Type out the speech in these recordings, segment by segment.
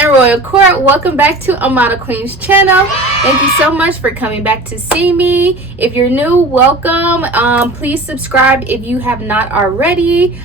and Royal Court. Welcome back to Amada Queen's channel. Thank you so much for coming back to see me. If you're new, welcome. Please subscribe if you have not already.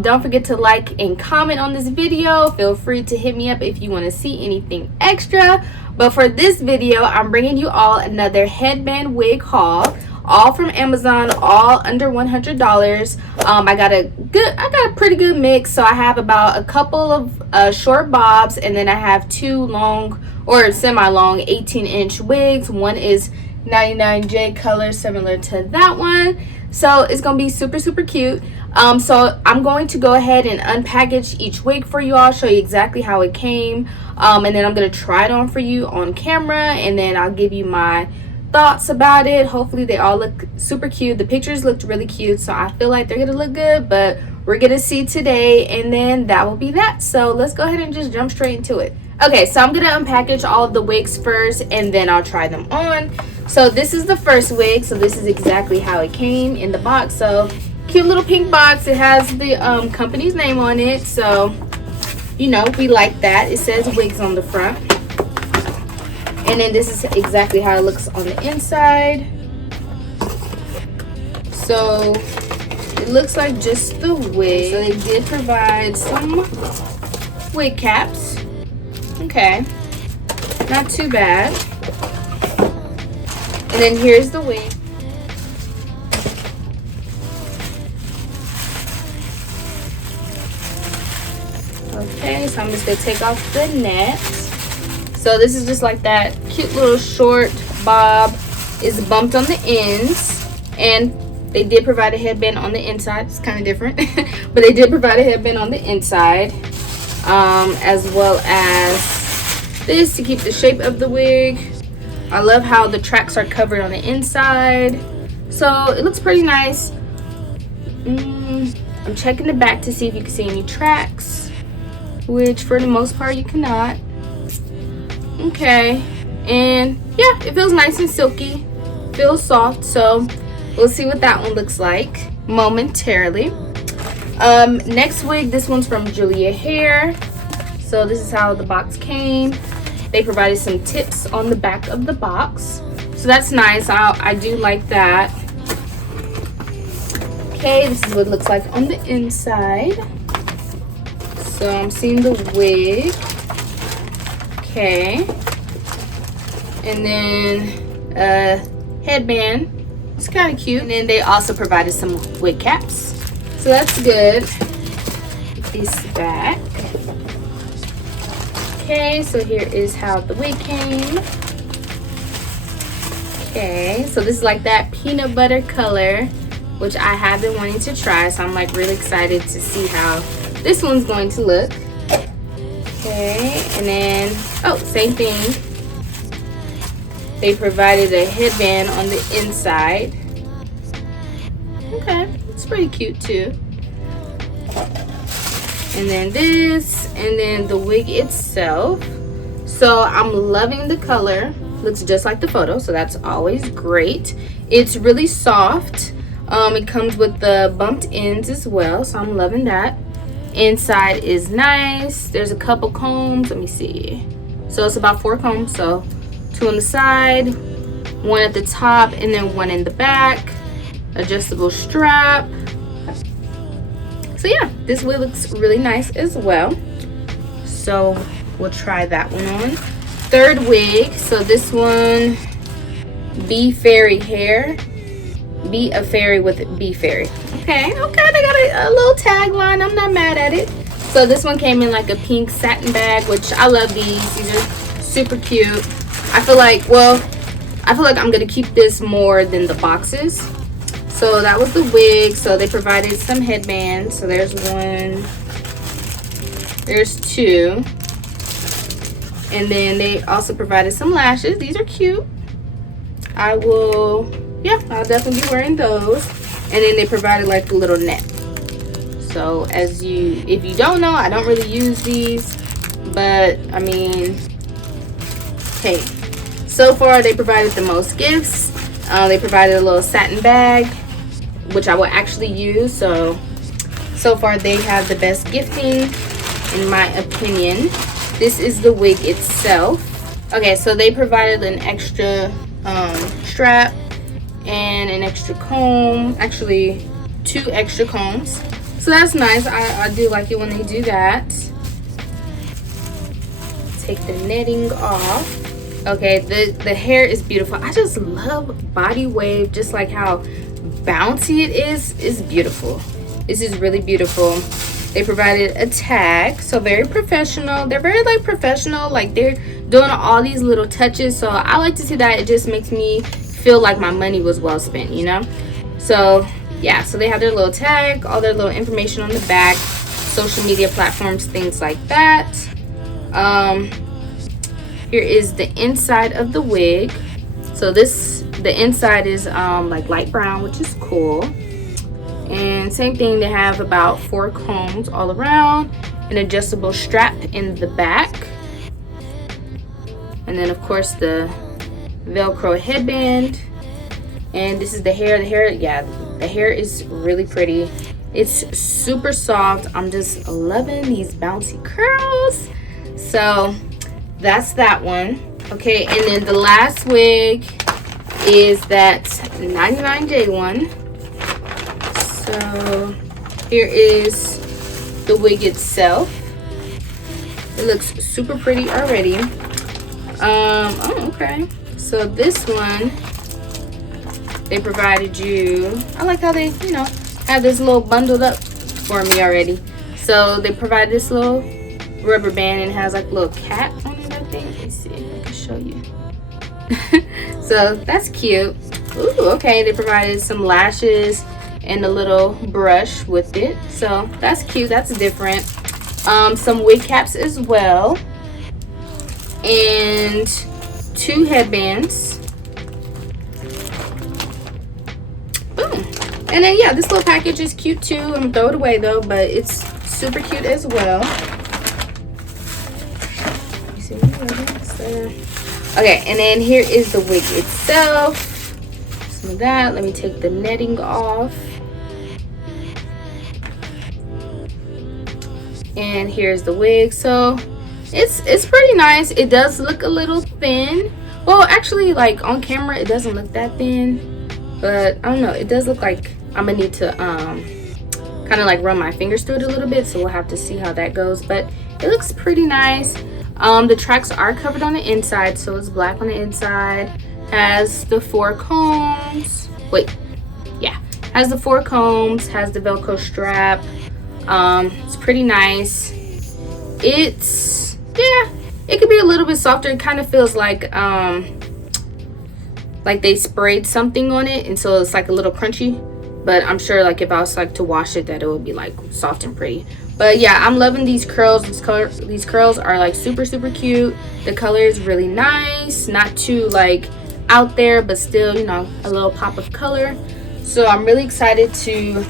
Don't forget to like and comment on this video. Feel free to hit me up if you want to see anything extra. But for this video, I'm bringing you all another headband wig haul. All from Amazon, all under $100. I got a pretty good mix. So I have about a couple of short bobs, and then I have two long or semi-long 18-inch wigs. One is 99J color, similar to that one. So it's gonna be super cute. So I'm going to go ahead and unpackage each wig for you all, show you exactly how it came, and then I'm gonna try it on for you on camera, and then I'll give you my thoughts about it. Hopefully they all look super cute. The pictures looked really cute, so I feel like they're gonna look good, but we're gonna see today, and then that will be that. So let's go ahead and just jump straight into it. Okay, so I'm gonna unpackage all of the wigs first, and then I'll try them on. So this is the first wig. So this is exactly how it came in the box. So cute little pink box. It has the company's name on it, so you know we like that. It says Wigs on the front. And then this is exactly how it looks on the inside. So it looks like just the wig. So they did provide some wig caps. Okay, not too bad. And then here's the wig. Okay, so I'm just gonna take off the net. So this is just like that cute little short bob. Is bumped on the ends, and they did provide a headband on the inside. It's kind of different, but they did provide a headband on the inside, as well as this to keep the shape of the wig. I love how the tracks are covered on the inside, so it looks pretty nice. I'm checking the back to see if you can see any tracks, which for the most part you cannot. Okay, and yeah, it feels nice and silky, feels soft, so we'll see what that one looks like momentarily. Next wig, this one's from Julia Hair. So this is how the box came. They provided some tips on the back of the box, so that's nice. I do like that. Okay, this is what it looks like on the inside. So I'm seeing the wig. Okay, and then headband. It's kind of cute. And then they also provided some wig caps, so that's good. This back. Okay, so here is how the wig came. Okay, so this is like that peanut butter color, which I have been wanting to try, so I'm like really excited to see how this one's going to look. Okay, and then same thing, they provided a headband on the inside. Okay, it's pretty cute too. And then this, and then the wig itself. So I'm loving the color. Looks just like the photo, so that's always great. It's really soft. It comes with the bumped ends as well, so I'm loving that. Inside is nice. There's a couple combs. Let me see. So it's about 4 combs. So 2 on the side, 1 at the top, and then 1 in the back. Adjustable strap. So yeah, this wig looks really nice as well. So we'll try that one on. Third wig. So this one, Be Fairy Hair. Be a fairy with Be Fairy. Okay, they got a little tagline. I'm not mad at it. So this one came in like a pink satin bag, which I love these. These are super cute. I feel like I'm gonna keep this more than the boxes. So that was the wig. So they provided some headbands. So there's 1, there's 2, and then they also provided some lashes. These are cute. I'll definitely be wearing those. And then they provided like a little net. So if you don't know, I don't really use these, but I mean, hey, so far they provided the most gifts. They provided a little satin bag, which I will actually use. So far they have the best gifting in my opinion. This is the wig itself. Okay, so they provided an extra strap and an extra comb, actually 2 extra combs, so that's nice. I do like it when they do that. Take the netting off. Okay, the hair is beautiful. I just love body wave, just like how bouncy it is. It's beautiful. This is really beautiful. They provided a tag, so very professional. They're very like professional, like they're doing all these little touches, so I like to see that. It just makes me feel like my money was well spent, you know. So yeah, so they have their little tag, all their little information on the back, social media platforms, things like that. Here is the inside of the wig. So the inside is like light brown, which is cool. And same thing, they have about 4 combs all around, an adjustable strap in the back, and then of course the Velcro headband. And this is the hair. Yeah, the hair is really pretty. It's super soft. I'm just loving these bouncy curls. So that's that one. Okay, and then the last wig is that 99-day one. So here is the wig itself. It looks super pretty already. Oh, okay. So this one, they provided you, I like how they, you know, have this little bundled up for me already. So they provide this little rubber band, and it has like a little cap on it, I think. Let's see if I can show you. So that's cute. Ooh, okay. They provided some lashes and a little brush with it, so that's cute. That's different. Some wig caps as well, and 2 headbands. Boom. And then yeah, this little package is cute too. I'm gonna throw it away though, but it's super cute as well. Okay, and then here is the wig itself. Some of that. Let me take the netting off. And here's the wig. So it's pretty nice. It does look a little thin. Well, actually, like on camera it doesn't look that thin, but I don't know, it does look like I'm gonna need to kind of like run my fingers through it a little bit, so we'll have to see how that goes. But it looks pretty nice. The tracks are covered on the inside, so it's black on the inside. Has the 4 combs. Wait, yeah, has the 4 combs, has the Velcro strap. It's pretty nice. It's, yeah, it could be a little bit softer. It kind of feels like they sprayed something on it, and so it's like a little crunchy. But I'm sure like if I was like to wash it, that it would be like soft and pretty. But yeah, I'm loving these curls. These curls are like super cute. The color is really nice, not too like out there, but still, you know, a little pop of color. So I'm really excited to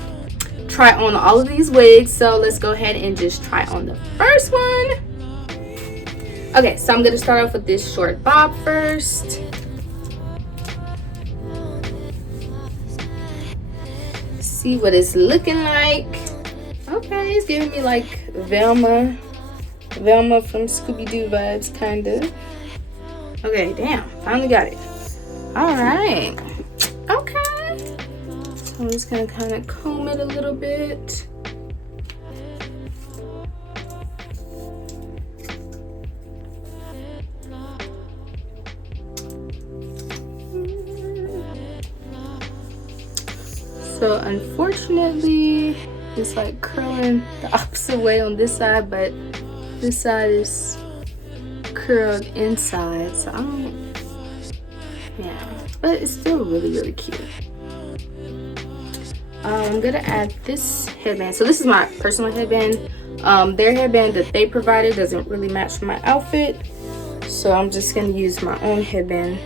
try on all of these wigs. So let's go ahead and just try on the first one. Okay, so I'm gonna start off with this short bob first. See what it's looking like. Okay, it's giving me like Velma from Scooby-Doo vibes, kind of. Okay, damn, finally got it. All right, okay. So I'm just gonna kind of comb it a little bit. So unfortunately, it's like curling the opposite way on this side, but this side is curled inside, so I don't, yeah, but it's still really cute. I'm gonna add this headband. So this is my personal headband. Their headband that they provided doesn't really match my outfit, so I'm just gonna use my own headband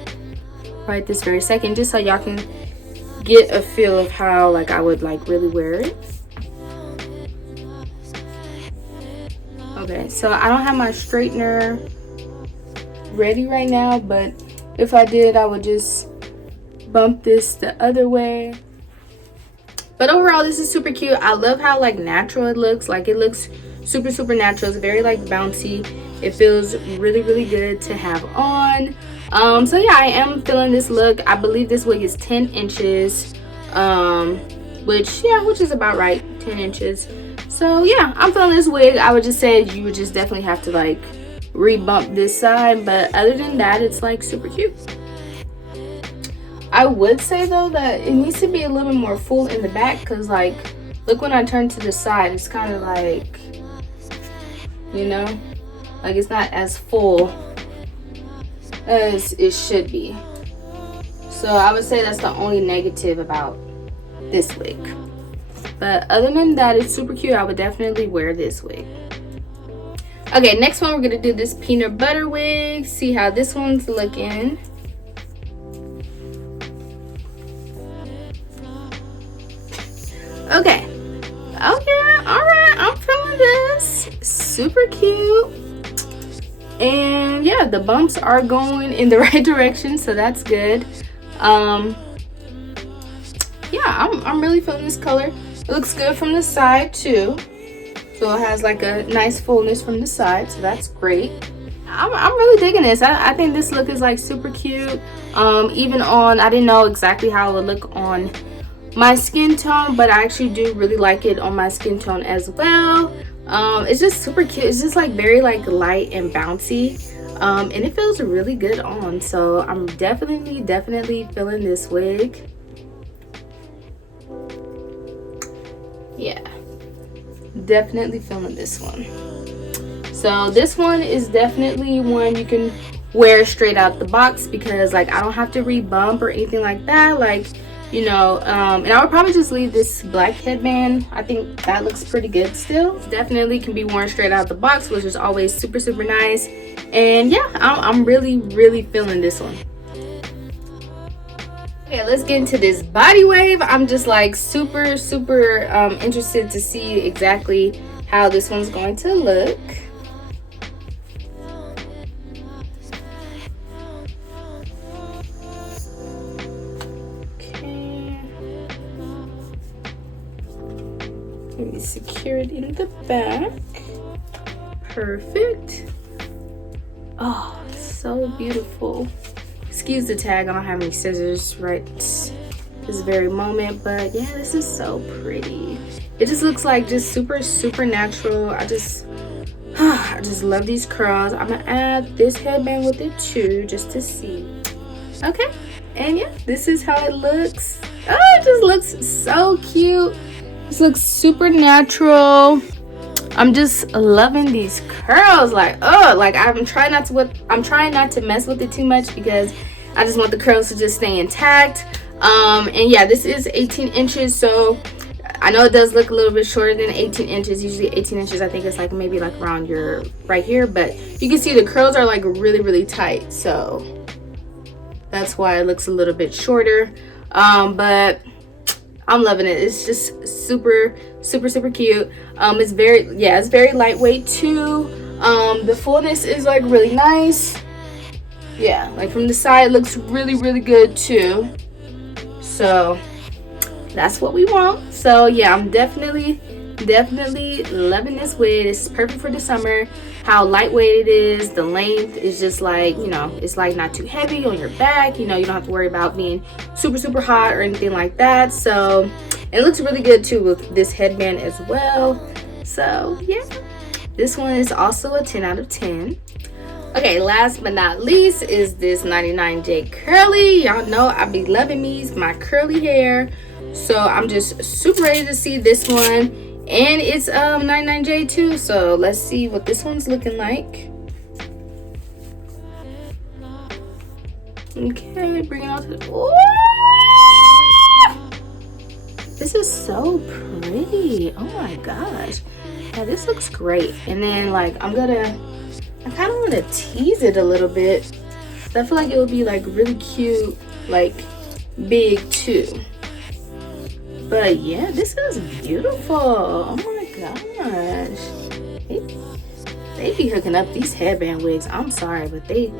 right this very second, just so y'all can get a feel of how like I would like really wear it. Okay, so I don't have my straightener ready right now, but if I did, I would just bump this the other way. But overall, this is super cute. I love how like natural it looks. Like it looks super natural. It's very like bouncy. It feels really good to have on. So yeah, I am feeling this look. I believe this wig is 10 inches, which is about right, 10 inches. So yeah, I'm feeling this wig. I would just say you would just definitely have to like rebump this side, but other than that, it's like super cute. I would say though that it needs to be a little bit more full in the back, because like look, when I turn to the side, it's kind of like, you know, like it's not as full as it should be. So I would say that's the only negative about this wig. But other than that, it's super cute. I would definitely wear this wig. Okay, next one, we're gonna do this peanut butter wig. See how this one's looking. Okay, all right, I'm feeling this. Super cute. And yeah, the bumps are going in the right direction, so that's good. Yeah, I'm really feeling this color. It looks good from the side too. So it has like a nice fullness from the side, so that's great. I'm really digging this. I think this look is like super cute. Even on, I didn't know exactly how it would look on my skin tone, but I actually do really like it on my skin tone as well. It's just super cute. It's just like very like light and bouncy, and it feels really good on. So I'm definitely feeling this wig. Yeah, definitely feeling this one. So this one is definitely one you can wear straight out the box, because like I don't have to rebump or anything like that, like, you know. And I would probably just leave this black headband. I think that looks pretty good still. Definitely can be worn straight out the box, which is always super nice. And yeah, I'm really feeling this one. Okay, let's get into this body wave. I'm just like super interested to see exactly how this one's going to look. Let me secure it in the back. Perfect. Oh, so beautiful. Excuse the tag, I don't have any scissors right this very moment, but yeah, this is so pretty. It just looks like just super natural. I just love these curls. I'm gonna add this headband with it too, just to see. Okay, and yeah, this is how it looks. Oh, it just looks so cute. This looks super natural. I'm just loving these curls. Like, oh, like I'm trying not to mess with it too much, because I just want the curls to just stay intact. And yeah, this is 18 inches, so I know it does look a little bit shorter than 18 inches. Usually 18 inches, I think it's like maybe like around your right here, but you can see the curls are like really tight, so that's why it looks a little bit shorter. But I'm loving it. It's just super cute. It's very lightweight too. The fullness is like really nice. Yeah, like from the side it looks really good too. So that's what we want. So yeah, I'm definitely loving this wig. It's perfect for the summer. How lightweight it is, the length is just like, you know, it's like not too heavy on your back. You know, you don't have to worry about being super hot or anything like that. So it looks really good too with this headband as well. So yeah, this one is also a 10 out of 10. Okay, last but not least is this 99J curly. Y'all know I be loving these, my curly hair. So I'm just super ready to see this one. And it's 99J too. So let's see what this one's looking like. Okay, bring it on to the... Ooh! This is so pretty. Oh my gosh. Yeah, this looks great. And then like I kind of want to tease it a little bit. I feel like it would be like really cute, like big too. But yeah, this is beautiful. Oh my gosh. They be hooking up these headband wigs. I'm sorry, but they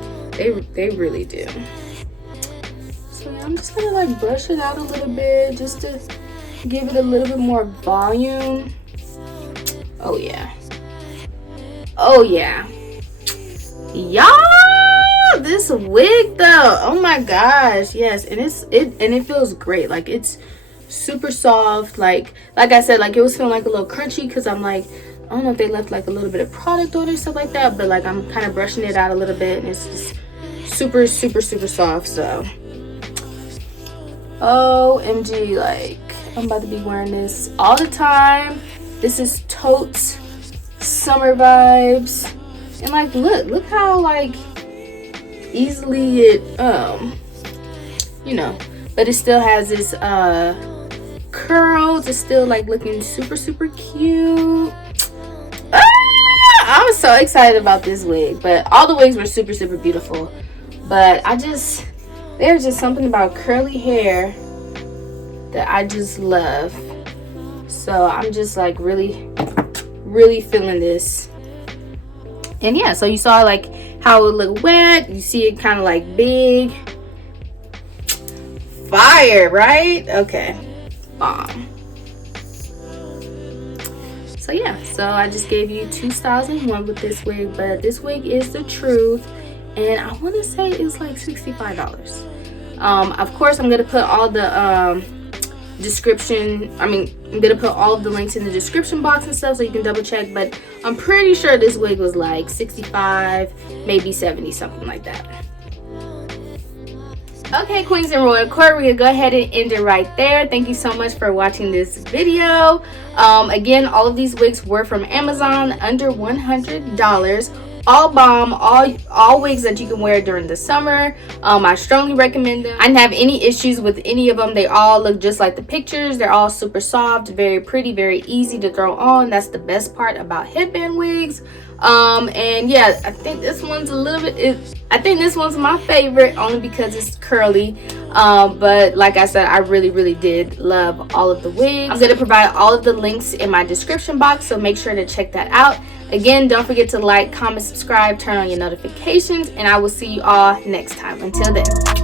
really do. So yeah, I'm just gonna like brush it out a little bit just to give it a little bit more volume. Oh yeah. Oh yeah, y'all, this wig though, oh my gosh, yes. And it feels great. Like, it's super soft. Like I said, like, it was feeling like a little crunchy because I'm like, I don't know if they left like a little bit of product on it or stuff like that, but like I'm kind of brushing it out a little bit, and it's just super soft. So OMG, like, I'm about to be wearing this all the time. This is totes summer vibes. And like, look how like easily it you know, but it still has this curls. It's still like looking super cute. I'm so excited about this wig. But all the wigs were super beautiful, but there's just something about curly hair that I just love. So I'm just like really feeling this. And yeah, so you saw like how it looked wet. You see it kind of like big. Fire, right? Okay. Bomb. So yeah, so I just gave you 2 styles in one with this wig, but this wig is the truth, and I want to say it's like $65. Of course, I'm gonna put all the I'm gonna put all of the links in the description box and stuff, so you can double check, but I'm pretty sure this wig was like 65, maybe 70, something like that. Okay, queens and royal court, we're gonna go ahead and end it right there. Thank you so much for watching this video. Again, all of these wigs were from Amazon, under $100. All bomb, all wigs that you can wear during the summer. I strongly recommend them. I didn't have any issues with any of them. They all look just like the pictures. They're all super soft, very pretty, very easy to throw on. That's the best part about headband wigs. And yeah, I think this one's I think this one's my favorite, only because it's curly. But like I said, I really did love all of the wigs. I'm going to provide all of the links in my description box, so make sure to check that out. Again, don't forget to like, comment, subscribe, turn on your notifications, and I will see you all next time. Until then.